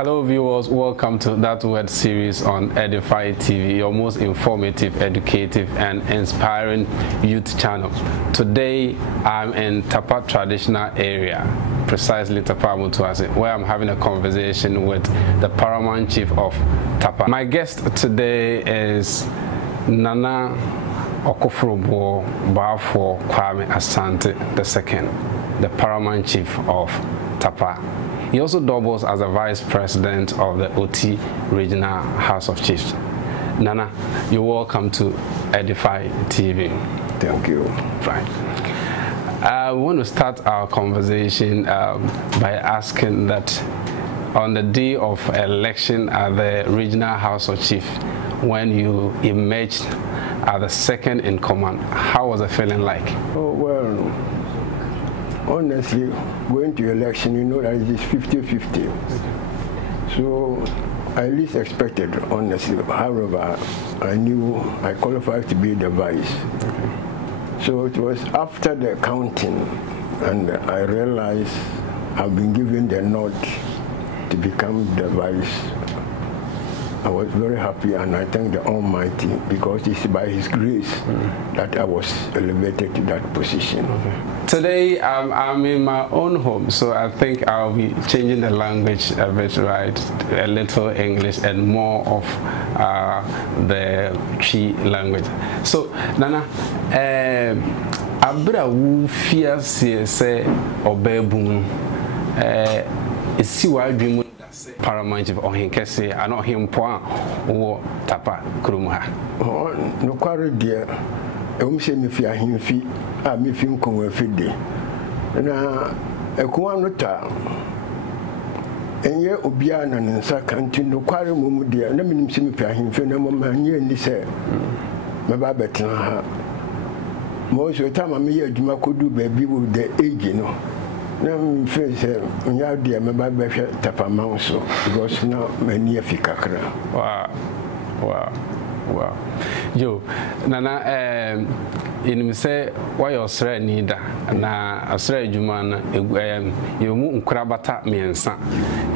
Hello viewers, welcome to That Word series on Edify TV, your most informative, educative and inspiring youth channel. Today I'm in Tapa traditional area, precisely Tapa Mutuase, where I'm having a conversation with the paramount chief of Tapa. My guest today is Nana Okofrobo Bafo Kwame Asante II, the paramount chief of Tapa. He also doubles as a vice president of the OT Regional House of Chiefs. Nana, you're welcome to Edify TV. Thank you. Right. I want to start our conversation by asking that on the day of election at the Regional House of Chiefs, when you emerged as the second in command, how was the feeling like? Oh, well, honestly, going to election, you know that it is 50-50. So I least expected, honestly. However, I knew I qualified to be the vice. So it was after the counting, and I realized I've been given the nod to become the vice. I was very happy, and I thank the Almighty, because it's by His grace that I was elevated to that position. Today, I'm in my own home, so I think I'll be changing the language a bit, right? A little English and more of the Twi language. So, Nana, abra wu fiase se obebun esi wa adwemu paramount chief ohinkese ana ohimpo a wo Tapa kurom ha. No kware dia se me fi ahimfi a me fi nkonwa fide na ekwa no ta enye obia na nsa kanti no kware momu dia na menim se me fi ahimfi na mo manye ni se me ba betena ha mo so ta ma me ye adwuma kodu ba bi wo the age no na me fi se nya dia me ba behwe Tapa man so because na mani afika kra. Wow. Yo, Nana, in say why you're sre nida na asre adwuma na you mu nkrabata miensa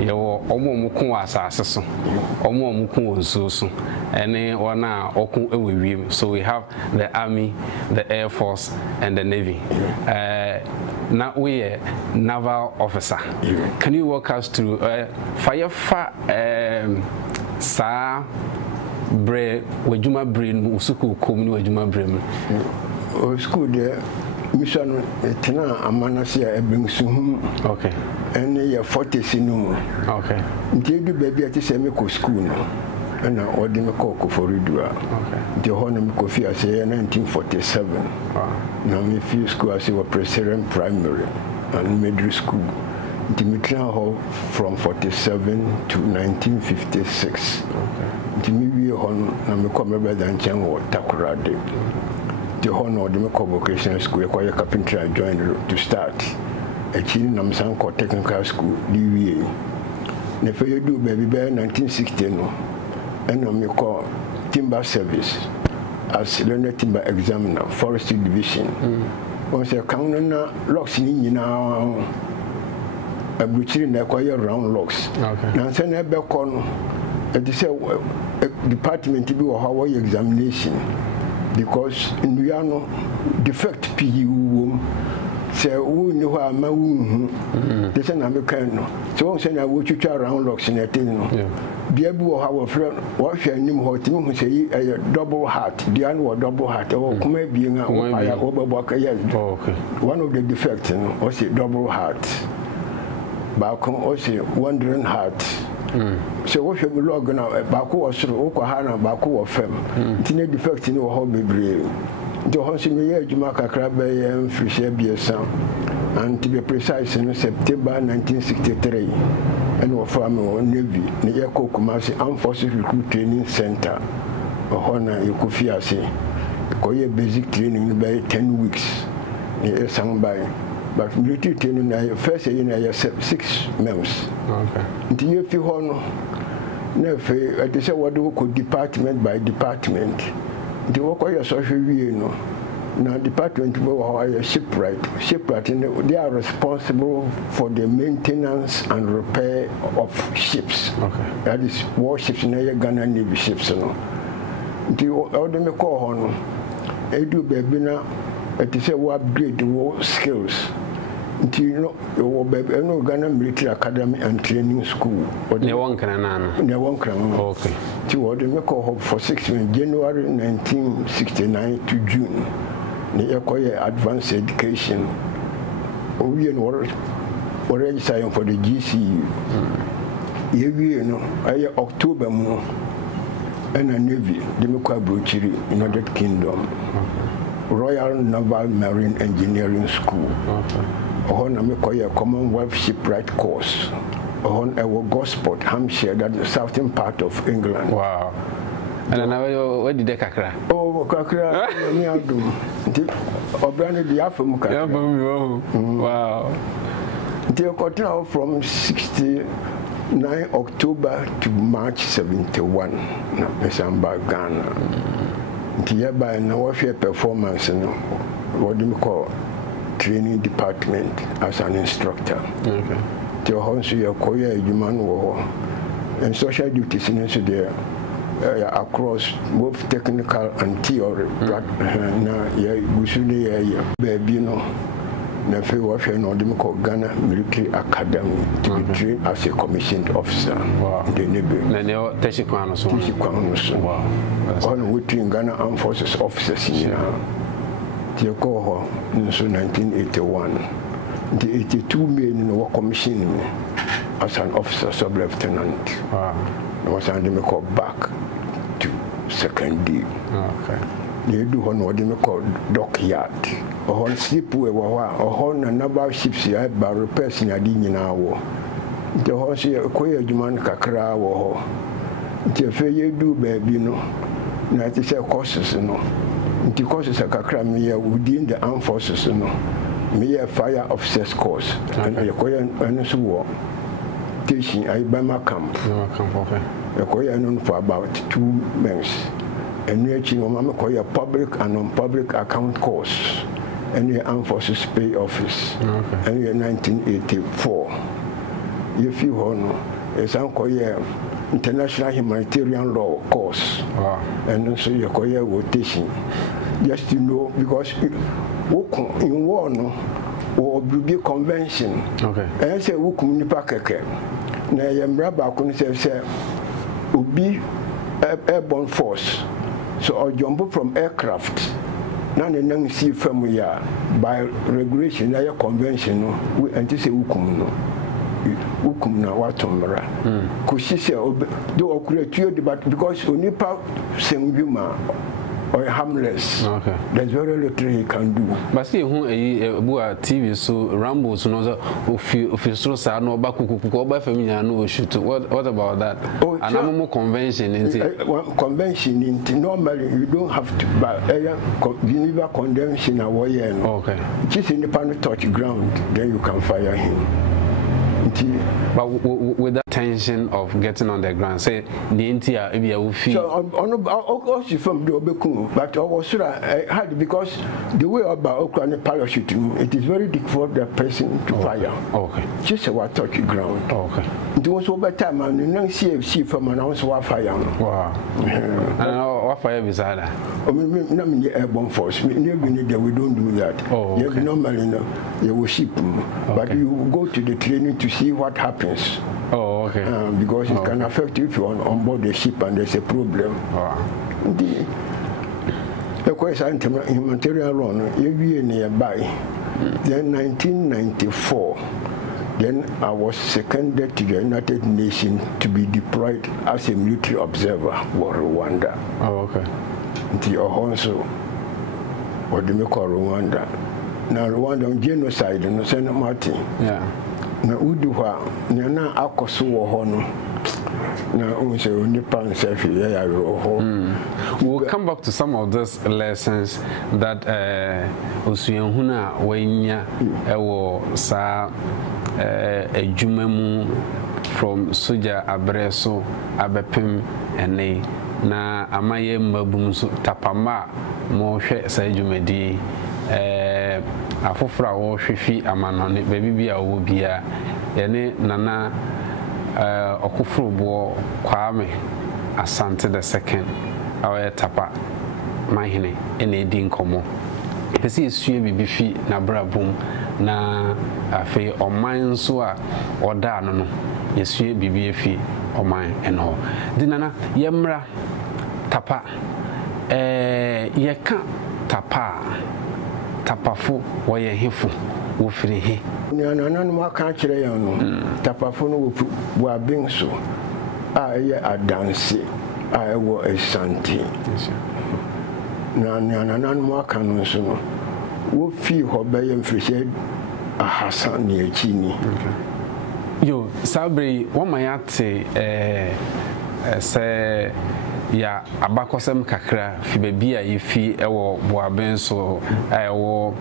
ye wo omo mu kun asase so omo mu kun onso so ene ona okun ewewiem. So we have the army, the air force and the navy. Now we are naval officer. Can you walk us through firefa sa bre wajuma brain usuku komuni wajuma brain o school there mission tena amanase a ebensuhu. Okay. And ye 40 sinu. Okay. Nti du baby ati se me ko school no na odi me ko Koforidua. Okay. Nti ho na me ko fi ase 1947. Na me fi school ase wa President Primary and Middle School. Nti me tena ho from 47 to 1956. Okay. Nti me wie ho na me ko me brother nchen wo Takoradi. The honor of the vocational school, acquire carpentry, I joined to start. A chin Namsanko Technical School, DVA. Never you do baby bear 1960, and I'm call timber service as learned timber examiner, forestry division. Once a counter locks in now, a butcher in acquire round locks. Now send a back on a department to do a Hawaii examination. Because in Riano, defect PU, say, who knew how my womb, this and American. So one said, I would you try around locks in a thing. Be able to have a friend, what you knew what you say a double heart, the annual double heart, or maybe a over yes. One of the defects was a double heart. Balcom also wandering heart. So what you log now Baku was through Oklahoma, Baku of Fem. Tina defect in your hobby brave. The Honsimia Jumaka Crabbe and Fisher Biasan. And to be precise, in September 1963, and our farmer Navy, Niyako Kumasi Armed Forces Recruit Training Center, Ohana Yokufiasi, Koya basic training by 10 weeks. Near Sangbai. But military training, first year, 6 months. Okay. Until you feel honor, never, I say what do we call department by department. The work of your social, you know, Now, department of shipwright. Shipwright, they are responsible for the maintenance and repair of ships. Okay. That is warships, Ghana Navy ships. The order me call on. I do baby now. It is a upgrade war skills. You know, Ghana Military Academy and Training School. They won't okay. To order me call for 6 months, January 1969 to June. They acquire advanced education. We are already signed for the GCU. You know, I October and a Navy, the Mukabruchiri, United Kingdom, Royal Naval Marine Engineering School. On a Commonwealth Shipwright course. On our Gosport, Hampshire, that is the southern part of England. Wow. And then where did they kakra? Oh, kakra, Obrani the Afumuka. Wow. They continue from 69 October to March 71. Na Pesamba, Ghana. Hereby now warfare performance, what do you call training department as an instructor. Okay. The also your career human war and social duties in there. Across both technical and theory. Now, we should baby, you know, Nafi warfare no dem call Ghana Military Academy to be trained as a commissioned officer. Wow. The Navy. Wow. On we train Ghana Armed Forces officers in the call in 1981. The 82 men in the commission as an officer sub-lieutenant. Wow. I was under call back to second day. Okay. They do what they call dockyard. Or on slipway, or on a number of ships here by repairs in a din in our. The horse here, queer Juman Kakra or the fair you do, baby, you know. Not to say courses, you know. The courses are Kakra me within the armed forces, you know. Me a fire officers course and a queer and war. Teaching I Bama camp. Okay. A queer known for about 2 months. And reaching a public and non-public account course, and the Armed Forces Pay Office, and in 1984. If you honor, it's an international humanitarian law course, and also your career rotation. Just to know, because in war, or be convention, and I say, Wukum Nipakeke. Now, Yamraba couldn't say, Ubi airborne force. So I jump from aircraft. Now the young sea from here by regulation, now convention. We anticipate ukum na watomra. Kushisia do okurate but because unipa senguma or harmless. Okay. There's very little he can do. But see who a TV so Rambo so no if so sa no ba kuku ba family no shoot. What about that? Oh, an more convention convention normally you don't have to buy Geneva Convention okay. Just independent touch ground, then you can fire him. But with that tension of getting on the ground, say the entire area will feel. So from the Obeku, but also hard because the way about Ukraine parachuting, it is very difficult for the person to fire. Okay. Just about touch ground. Okay. It was over time and you don't see from an also fire. Wow. And what fire beside that? I mean, airborne force. We don't do that. Oh, okay. Normally, you will ship, but you go to the training to see what happens. Oh, okay. Because it can affect you if you're on board the ship and there's a problem. The question humanitarian law, every year nearby. Then 1994, then I was seconded to the United Nations to be deployed as a military observer for Rwanda. Oh, okay. The also, what do we call Rwanda? Now Rwanda genocide in Saint Martin. Yeah. Na uduwa na akoso wo ho no na unse onipa nsefi ya ho. We'll come back to some of those lessons that osuyenhuna wanya ewo sa ejumemu from soja abreso abepem ene na amaye mabunu so tapama mo hwe sa dwumadi afofra wo hwefi amanone baby bia wo bia yene nana okufrobo Kwame Asante the second awe tapa mahine ene edi nkomo pesi esue bibi fi na brabum na afi oman so a oda no yesue bibi efi oman eno dinana yemra tapa yeka tapafo woye hefu wo firi he nana no aka kire yan no tapafo no wo abin so a ye adanse a ewo Asante na nana no aka no so no wo fi ho be ye mfirihye ahasan ne akini yo sabre wo mayate se ya abakosem kakra fi baby a yifi ewo boaben so ewo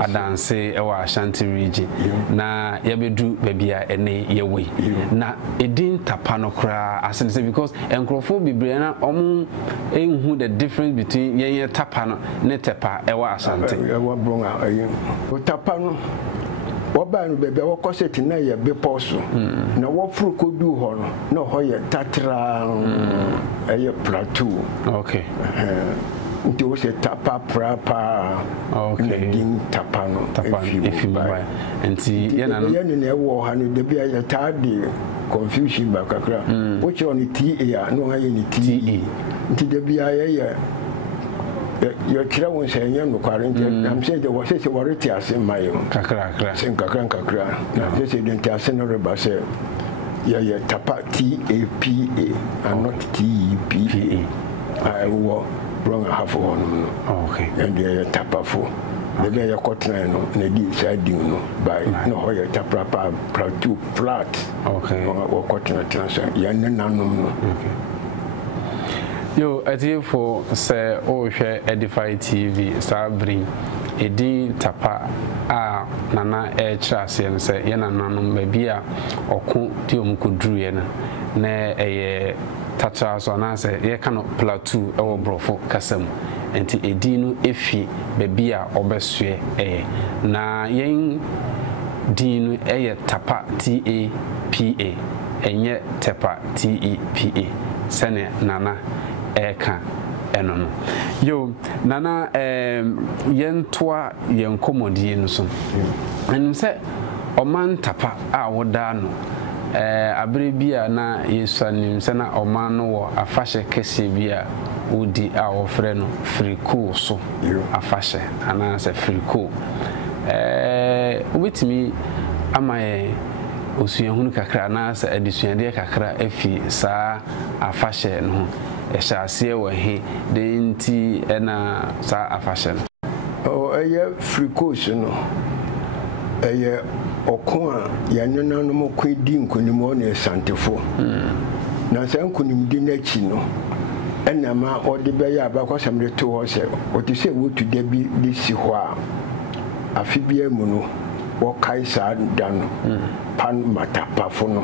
adanse ewo Ashanti region na yabedu baby a ene yewe na edin tapa no kra asense because enkrofo bibre na enhu the difference between yen tapa no ne tepa ewo Ashanti ewo bronga tapa no Oba no bebe wokoseti na ye bepo so na wofuru kodu ho no na ho ye tatra eye plateau okay nti wo se tapa prapa okay din tapa no if you buy nti ye na ewo ha no de bia ye tade confusion ba kakra wo che on TA no ha ye ni TE nti de bia ye you kira won say yen no kware nti am say the was say wariti ase mayo kakra sen kakra na say the nti ase no reba say ye tapa TAPA and not TEPA I wo wrong half one no okay and ye tapa fo the be ye kotna no na di side no by no ho ye tapa plateau flat okay wo kotna transfer ye nanom no okay yo ati for say o hwe Edify TV sabri edi tapa a nana chase no say ye nananom ba bia oku ti omkudru ye na eye tatra so na say ye kano plateau e wo brofo kasam enti edi no efi ba bia obesue na yen din no eye tapa TAPA enye tepa TEPA sene nana eka eno no yo nana yentoa yenkomodie no so enim se oman tapa a woda no abere bia na yesu anim se na oman no wo afahye kese bia wodi a wofre no friko so afahye ana se friko obetimi amaye osuahunu kakra na sa adisuade kakra afi saa afahye no ehyaase wo he de nti na saa afahye no eye frikos no eye okon a yanena no mo kwedi nkonim o ne santefo na sa nkonim di nachi no ena ma ode be ya abakosam de to ho se otise wotu de bi de si ho a afibia mu no wo kai sa dan pan matapafo no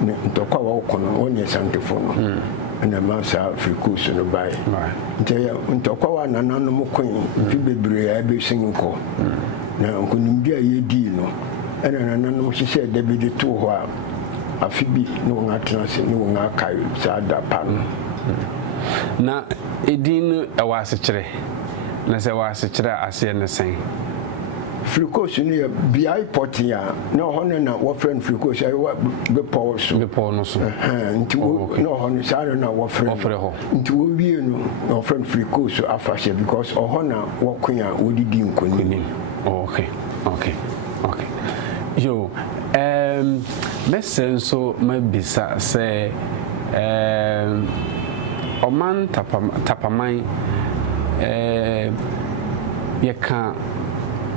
ne ntokwa wo kono onye santefo no na masa frikos no bai nte ntokwa wa nanano mo kwen fi bebre ya be sinko na nkonimdi a yedi no ena nanano mo hye de bi de to ho a afibi no ngatena se no ngakai sa da pan na edin ewa asechire na se wa asechire ase ne sen frikos ni BI potia no hono na wo friend frikos ai wa be power no so nti no hono sare na wo friend ho nti wo wie no wo friend frikos afashe because ohona wo kwan wo didi nkoni okay yo mesen so mabisa se oman tapaman yeka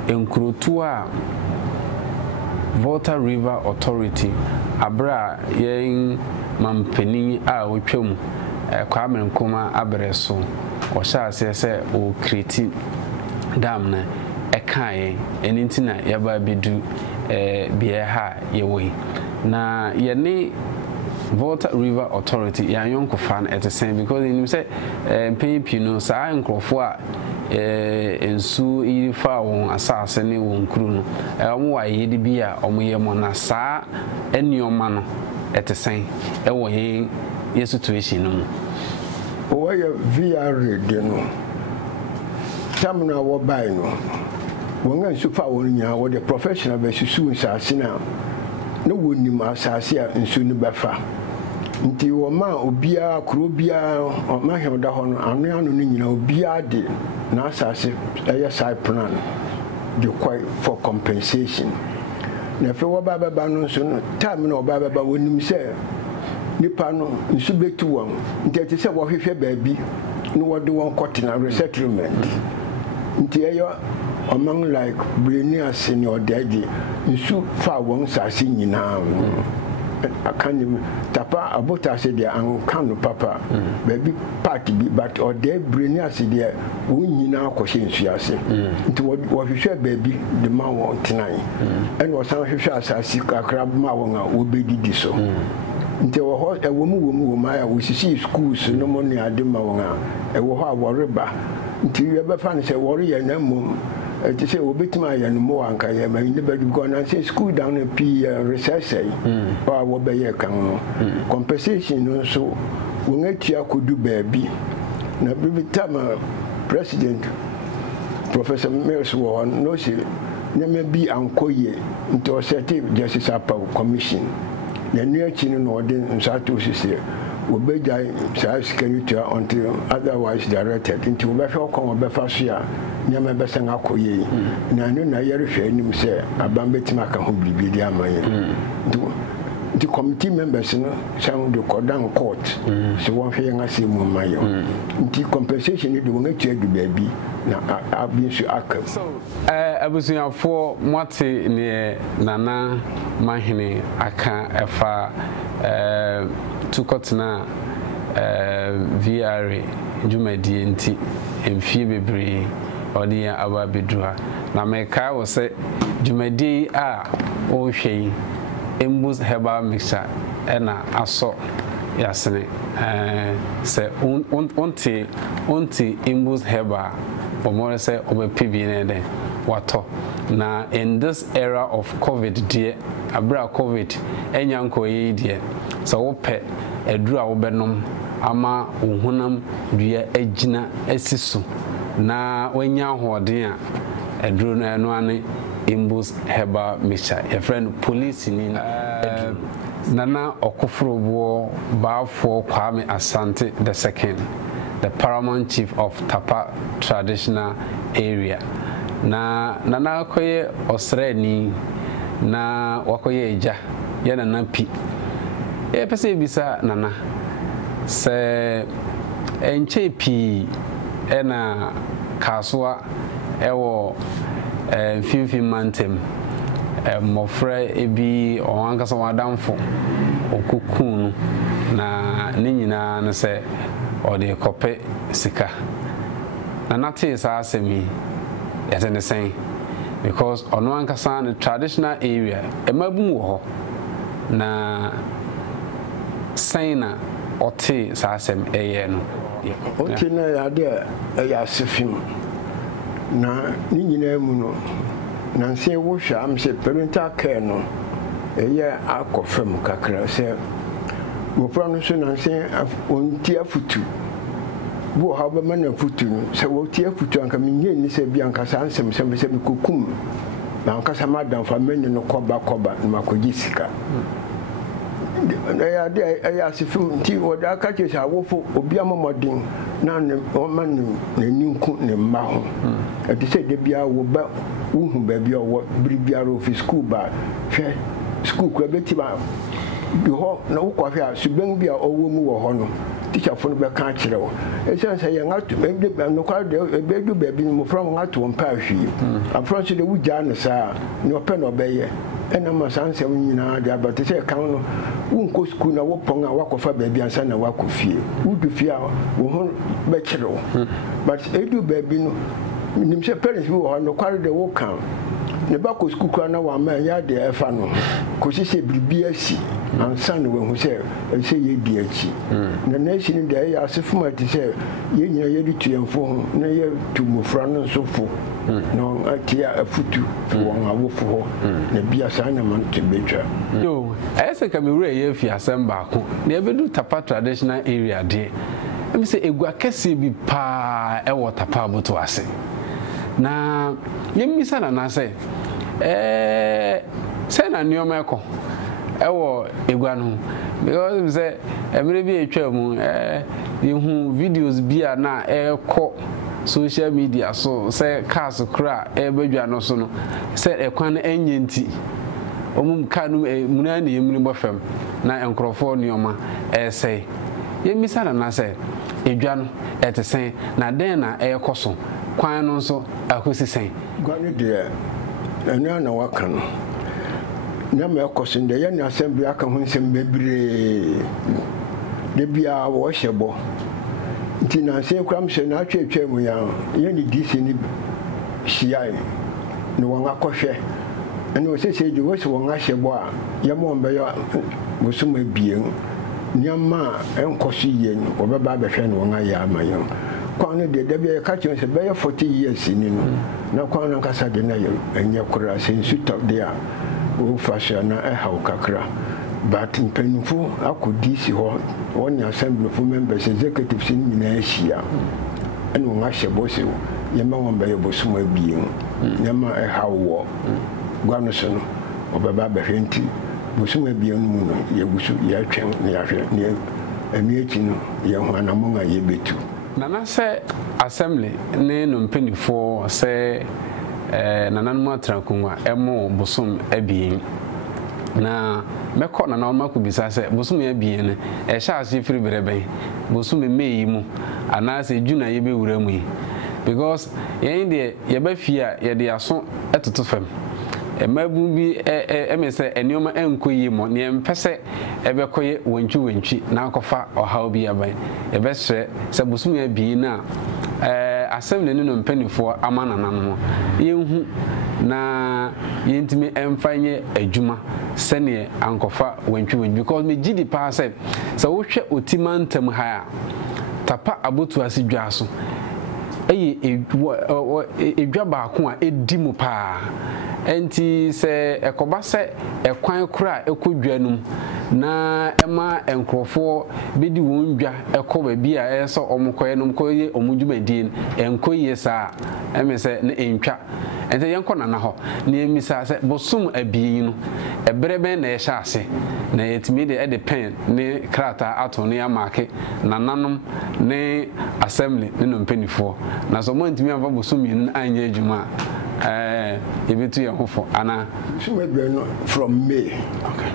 enkurotu a Volta River Authority abra yen mampeni a wotwam Kwame Nkrumah abreso o sha se o create dam na ekae eninti na yaba bedu bia ha yewe na yene Volta River Authority yanyon ko fan at the same because in say pay no saa nkrofo a ensu irifa won asase ne won kru no omo wa yedi bia omo ye mo na saa enioma no at the same e wo ye situation no o ye VR de no tamna wo bai no won ensu fa won nya wo the professional be susu nsase na no woni ma asase a ensu ni befa nti wo ma obia kro bia ma hemda ho no anu ni nyina obia de na asase eye side plan the quite for compensation na fe wo ba no so no time na oba ba wonim se nipa no nsu betu won nti ati se wo hwehwe baabi no wo de won kotena resettlement nti eyo among like Brenia senior daddy nsu fa won sase nyina akani tapa abota se dia an kanu papa baby party bi but or dey Brenia se dia won nyina akɔhye nsu ase nti wo hwehwe baby de ma won tenan and wo san hwehwe asase kakra ma won a wo bedidi so nti wo ho ewo mu ma ya wo sisi schools no mo ne ade ma won a ewo ho a wo reba nti we be fa ne se wo re ye na mum to say obetima ya no mo anka ya ma ni badu go na say school down a p research or wo be ye kan no compensation no so won atua kodu baabi na bi time president Professor Mills wo no say nyame bi ankoye nto set justice apa commission na nu achi no odin nsato sisi obeja sa security until otherwise directed into we feel come be fa so a nyama be san akoye na no na yere hwe nim se abambetima ka ho bibi di amaye the committee members no sound the Kodan court so one hwe ngase mu mayo the compensation ni de won atua du baabi na abin su aka so abusuafo mwate ne nana mahene aka efa tukotna VR jumadi enti emfie bebre odi ya aba bedua na meka wo se jumadi a o hwei embus herbal mixture ena aso yasene se onti embus herbal omore se obepibi ne de wato na in this era of COVID dear abra COVID enyanko ye dear so wo pe edura wo benom ama ohunam dua agina asisu na wanya hoden a eduru no eno ane imbus heba mixture your friend police ni nana okofrobo baafo Kwame Asante II, the paramount chief of Tapa traditional area na nana koye osrani na wakoye eja ya nana pi pese bisa nana se enche pi ena kaswa ewo finfin mantem mofra ebi owankasa wadamfo okukunu na ne nyina no se ode kope sika na nate sa asemi yete ne sen because ono ankasa the traditional area emabum wo ho na saina ote sa asem eye no ote na ya de ya sefim na ni nyina mu no na nse wo hwa am se parental care no eye akofam kakra se mo no so na nse onti afutu bo ha ba mana futu se wo ti afutu anka menye ni se bi anka sa ansem se bi kokum na anka sa madam fa menye no koba ma kogi sika ya de ya sifim ti wo da ka che sa wo fo obi amomodin na ne o man ne ninku ne mma ho ati se de bia wo ba uhu ba bia wo bibia ro fi school ba hwe school ko beti ba bi ho na wo kwa hwe a suban bia owo mu wo ho no teacher fo no be ka kire wo e se ye ngatu be no kwa de be du ba bi mo from ngatu on pa hwi afro se de wuja no sa ne ope no be ye ena masanse nyina de abate se kan no wonko school na wo pon a wakofa baabi ansa na wakofie wudu fie a wo ho be kire wo but edu baabi no nim se parents wo no kware de wo kan ne ba ko school kwa na wa ma ya de efa no ko sise bibia si ansa no who say ye di achi na nation dey ya asefuma ti say ye nyina ye di tuemfo na ye tumufra no so fo no atia afutu won awofo ho na bia sa na man te betwa yo ayese kamewura ye fi asemba ko na ebedu Tapa traditional area de e say egua kese bi pa e wo Tapa aboto ase na yemisa na say say na nioma eko ewo egua no because say emre bi etwa mu yehu videos bia na eko social media so say cars kra ebedwa no so no say ekwan enyenti omum kanu muna na yemni bofem na enkrofo nioma say yemisa na say edwa no etesen na den na ekoso kwan no so akosisen gwanu de enu na wakan na me ekoso de ye na assembly aka ho nsem bebre de bia wo hyebo nti na se kwam se na atwetwa mu ya ye ni DC ni hia no won akɔhwɛ ene o se di wo se won ahyebo a ye mo mbe yo bosuma bien nyama enkoso ye ni obeba behwɛ no won aya amayo kwanu de bia ka kyerɛ se be 40 years ni no na kwanu nkasa de na ye enye kura se nsuta de a o fashion na hawo kakra but mpanimfo akodi si ho won assembly for members executives ni nyina ahia ene won ahye bose yema won baye bosuma bien nyama hawo gwanu so no obaba behwenti bosuma bien mu no yegusu ya twem na yahwe ne amiachi no ye ho anamonga ye betu nana se assembly ne no mpanimfo se nananmu atrankunwa emo bosom abien na meko na na maku bisa se bosom abien ne sha ase firi bereben bosom meyi mu ana se juna ye be wura mu because yen de ye ba fia ye de aso etoto fam emabu bi emese enioma enkoyi mo ne empese ebekoye wonchi na akofa ohaw bi aban ebesre se bosom abien na assembly no mpanifo amanana no yenhu na yentimi emfanye adwuma sene ankofa wantwi because me gidi pa se wo hwe otimantam ha Tapa abotu asidwa so edwa ba ko a edimu pa enti se ekoba se ekwan kura ekodwanum na ema enkrofo bedi wondwa ekoba bi a eso omokoye num koye omudwumadin enkoye sa emese na entwa ente yenko na ho na emisa se bosum abien no ebreben na ehya ase na yetimi de pen ne krata ato ne amake nananom ne assembly ne no mpanifo na so mo ntimi ava bosum yin anya adwuma ebetu ye hofo ana so we no from May. Okay.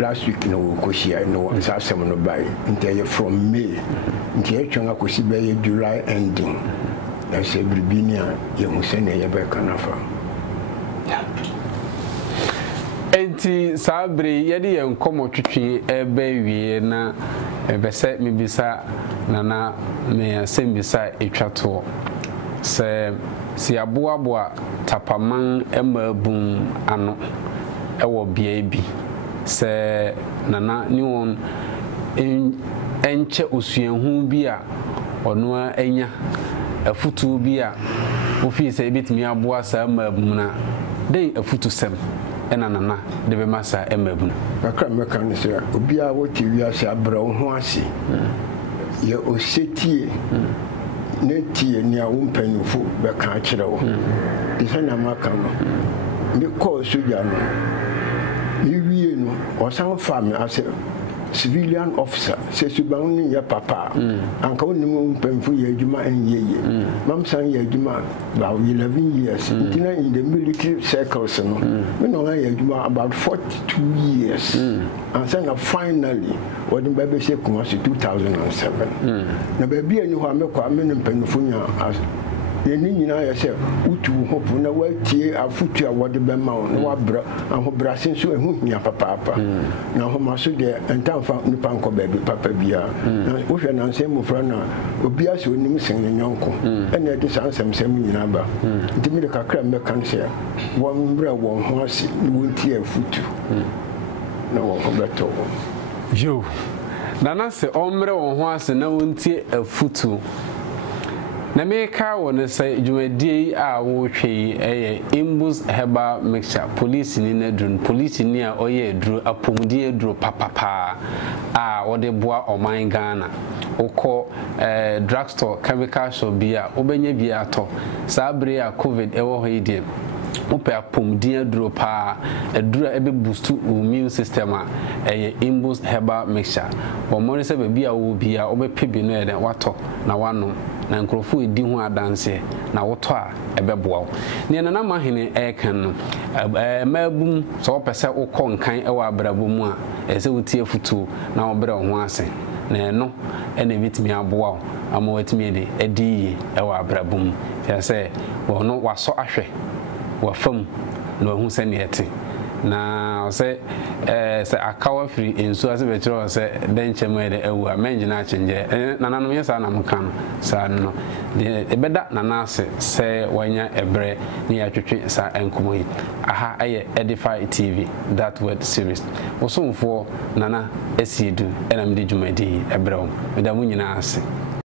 Last week no koshia no asem no buy until from May until etwa kosi be July ending na se bribinia ye musene ye be kanafa enti sabre ye de enkomo twetwe ebe wie na ebese mebisa nana me asembisa etwato se si aboaboa tapaman emabun ano ewo bia bi se nana ni won enche osuahu bi a ono anya afutu bi a ofi se bitimi aboa sa emabun na den afutu sem ena nana de be masa emabun akra meka ne se obi a woti wiase abra wo ho ase ye osetie ne tie ni a wompanifo be ka kire wo de se na maka no ni ko soja no ni wie no o san fa me ase civilian officer se suban ni ya papa anka woni mo wompanifo ye adwuma enyeye mam san ye adwuma about 11 years intina in the military circles no me no ye adwuma about 42 years and then finally what the baby say kuma 2007 na baby ani ho amekwa amene mpanifo nya yeni nyina ya se utu hopu na watie afutu a wode be ma na wabra ahobra senso ehu hia papa na ho maso de entamfa nipa nko baby papa bia na wo hwe na nsem mufra na obi ase onim sen nyonko ene de sansem nyina ba ntimi de kakra me kan se won bra won ho ase won tie afutu na wɔkɔbɛtɔ yo nana se omre won ho ase na wontie afutu na meka won say dwumadie a wo hwei eye Imbus Herbal Mixture police ni na drum police ni a oye aduru apomudi aduru papapa a wode boa oman Ghana okọ drugstore chemical shop bia obenya bia ato saa bre a covid ewo ho idie ope apomudi aduru pa aduru ebe boost immune system a eye Imbus Herbal Mixture wo mo se be bia wo bia obepe bi no ede wato na wano na nkrofo edi ho adanse na woto a ebeboa wo ne na mahene ekan no mabum so opese ukọ nkan ewa abrabo mu a ese wutie futu na obre ho ase na no ene bitimi aboa wo ama watimi de edi ewa abrabo mu ya se wo no waso ahwe wafam na hu se ne ete na se akawa free ensu ase be kire se denche mo de ewu amenje na chenje nananom yesa na mka no sa no de ebeda nanase se wanya ebre ne ya twetwe sa enkomo yi aha aye Edify TV that word series osomfo nana esiedu enam de dwumadi ebre wo da mu nyina ase